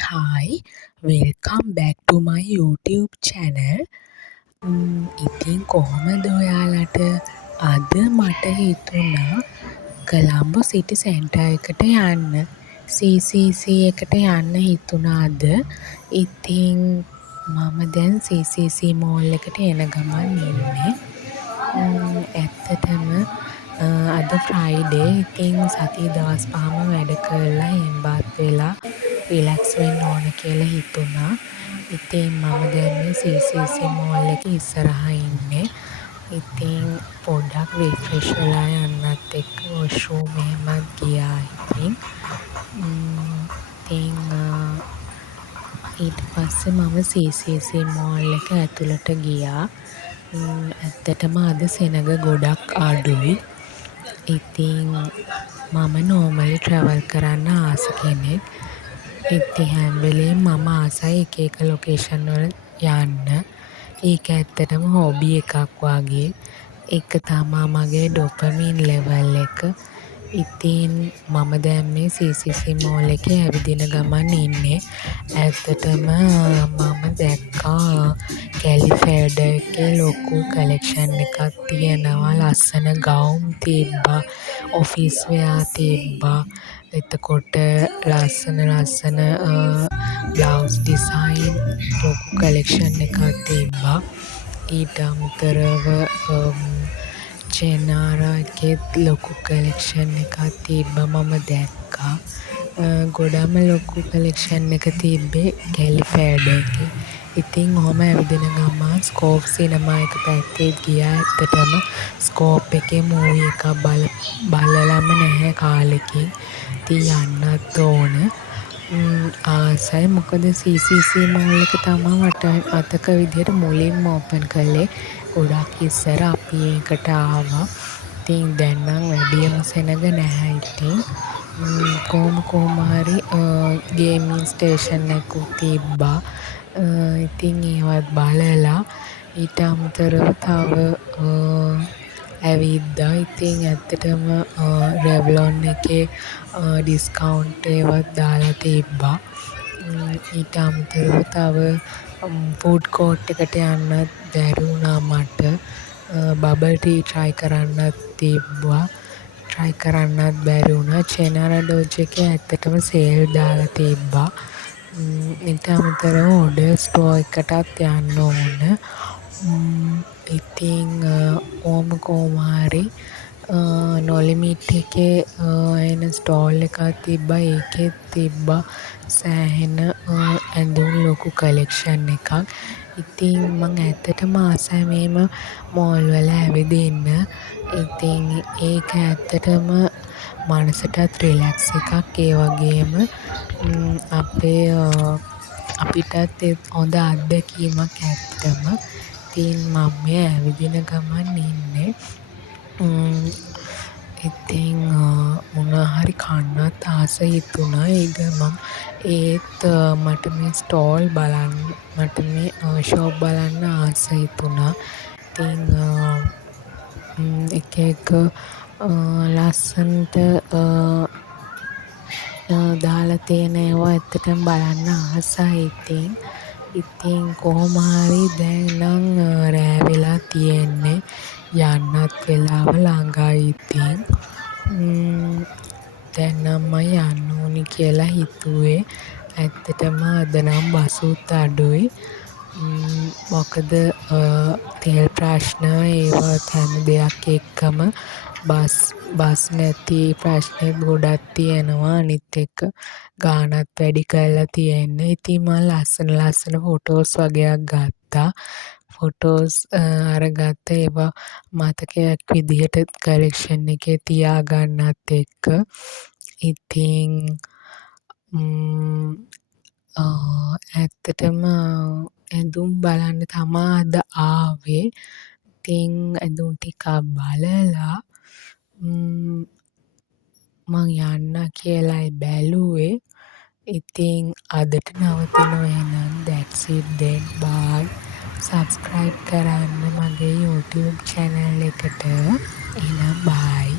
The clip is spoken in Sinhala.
Hi, welcome back to my YouTube channel. ඉතින් කොහොමද ඔයාලට? අද මට හිතුණා කොළඹ සිටි සෙන්ටර් එකට යන්න. CCC එකට යන්න හිතුණා අද. ඉතින් මම දැන් CCC මෝල් එකට එන ගමන් ඉන්නේ. ඇත්තටම අද ෆ්‍රයිඩේ. ඉතින් සතිය දවස් 5ම වැඩ කරලා එම්බාත් වෙලා රිලැක්ස් වෙන්න ඕන කියලා හිතුණා. ඉතින් මම දැන් මේ CCC මෝල් එකේ ඉස්සරහා ඉන්නේ. ඉතින් පොඩ්ඩක් රිෆ්‍රෙෂ් වෙලා යන්නත් එක්ක වොෂ්රූම් එහෙමත් ගියා ඉතින්. ඊට පස්සේ මම CCC මෝල් එක ඇතුළට ගියා. ඇත්තටම අද සෙනග ගොඩක් අඩුයි. ඉතින් මම නෝමලි ට්‍රැවල් කරන්න ආස කෙනෙක්. ඉතින් හැම වෙලේම මම ආසයි එක එක ලොකේෂන් වල යන්න. ඒක ඇත්තටම හොබි එකක් වගේ. ඒක තමා මගේ ඩොපමින් ලෙවල් එක. ඉතින් මම දැන් මේ CCC මෝල් එකේ ඇවිදින ගමන් ඉන්නේ. ඇත්තටම මම දැක්කා කැලිෆර්ඩ් එකේ ලොකු කලෙක්ෂන් එකක් තියෙනවා. ලස්සන ගවුම් තිබ්බා, ඔෆිස් වෙයා තිබ්බා. එතකොට ලස්සන බ්ලවුස් ඩිසයින් ලොකු කලෙක්ෂන් එකක් තිබ්බා. ඊට අමතරව චෙනාරා එකෙත් ලොකු කලෙක්ෂන් එකක් තිබ්බා මම දැක්කා. ගොඩම ලොකු කලෙක්ෂන් එක තිබ්බේ කැලිෆර්ඩ් එකේ. ඉතින් ඔහොම ඇවිදින ගමන් ස්කෝප් සිනමා එක පැත්තේ ගියා. ඇත්තටම ස්කෝප් එකේ මූවි එකක් බලලම නැහැ කාලෙකින්. ඉතින් යන්නත් ඕන. ආසයි මොකද CCC මෝල් එක තමා මට මතක විදිහට මුලින්ම ඕපන් කළේ. ගොඩක් ඉස්සර අපි ඒකට ආවා. ඉතින් දැන් නම් වැඩියම සෙනග නැහැ ඉතින්. කොහොම හරි ගේමින් ස්ටේෂන් එකකුත් තිබ්බා. ඉතින් ඒවත් බලලා ඊට අමතරව තව ඇවිද්දා. ඉතින් ඇත්තටම රෙව්ලොන් එකේ ඩිස්කවුන්ට් ඒවත් දාලා තිබ්බා. ඊට අමතරව තව ෆුඩ් කෝට් එකට යන්නත් බැරි වුණා මට. බබල් ටී ට්‍රයි කරන්නත් තිබ්බා. ට්‍රයි කරන්නත් බැරි වුණා. චෙනාරා ඩොජ් එකේ ඇත්තටම සේල් දාලා තිබ්බා. ඊට අමතරව ඕඩර් ස්ටෝර් එකටත් යන්න ඕන. ඉතින් කොහොම හරි නොලිමිට් එකේ එන ස්ටෝල් එකක් තිබ්බා. ඒකෙත් තිබ්බා සෑහෙන ඇඳුම් ලොකු කලෙක්ෂන් එකක්. ඉතින් මං ඇත්තටම ආසයි මේම මෝල් වල ඇවිදින්න. ඉතින් ඒක ඇත්තටම මනසටත් රිලැක්ස් එකක්. ඒ වගේම අපිටත් හොඳ අත්දැකීමක් ඇත්තම. ඉතින් මම මේ ඇවිදින ගමන් ඉන්නේ. ඉතින් මොනවා හරි කන්නත් ආස හිතුණා ඒ ගමන්. ඒත් මට මේ ස්ටෝල් බලන්න, මට මේ ෂොප් බලන්න ආස හිතුණා. ඉතින් එක ලස්සනට දාලා තියෙන ඒවා ඇත්තටම බලන්න ආසයි ඉතින් කොහොම හරි දැන් නම් රෑ වෙලා තියෙන්නේ. යන්නත් වෙලාව ළඟයි ඉතින්. දැන් නම් මම යන්න ඕනි කියලා හිතුවේ. ඇත්තටම අද නම් බසුත් අඩුයි. මොකද තෙල් ප්‍රශ්න ඒවත් හැම දෙයක් එක්කම බස් නැති ප්‍රශ්නෙත් ගොඩක් තියෙනවා. අනිත් එක ගාණත් වැඩි කරලා තියෙන්නේ. ඉතින් මම ලස්සන ෆොටෝස් වගේක් ගත්තා. ෆොටෝස් අරගත්ත ඒවා මතකයක් විදිහට කලෙක්ෂන් එකේ තියාගන්නත් එක්ක. ඉතින් ඇත්තටම ඇඳුම් බලන්න තමා අද ආවේ. ඉතින් ඇඳුම් ටිකක් බලලා මං යන්න කියලායි බැලුවේ. ඉතින් අදට නවතිනවා එහෙනම්. that's it then. bye. subscribe කරන්න මගේ YouTube channel එකට. එහෙනම් bye.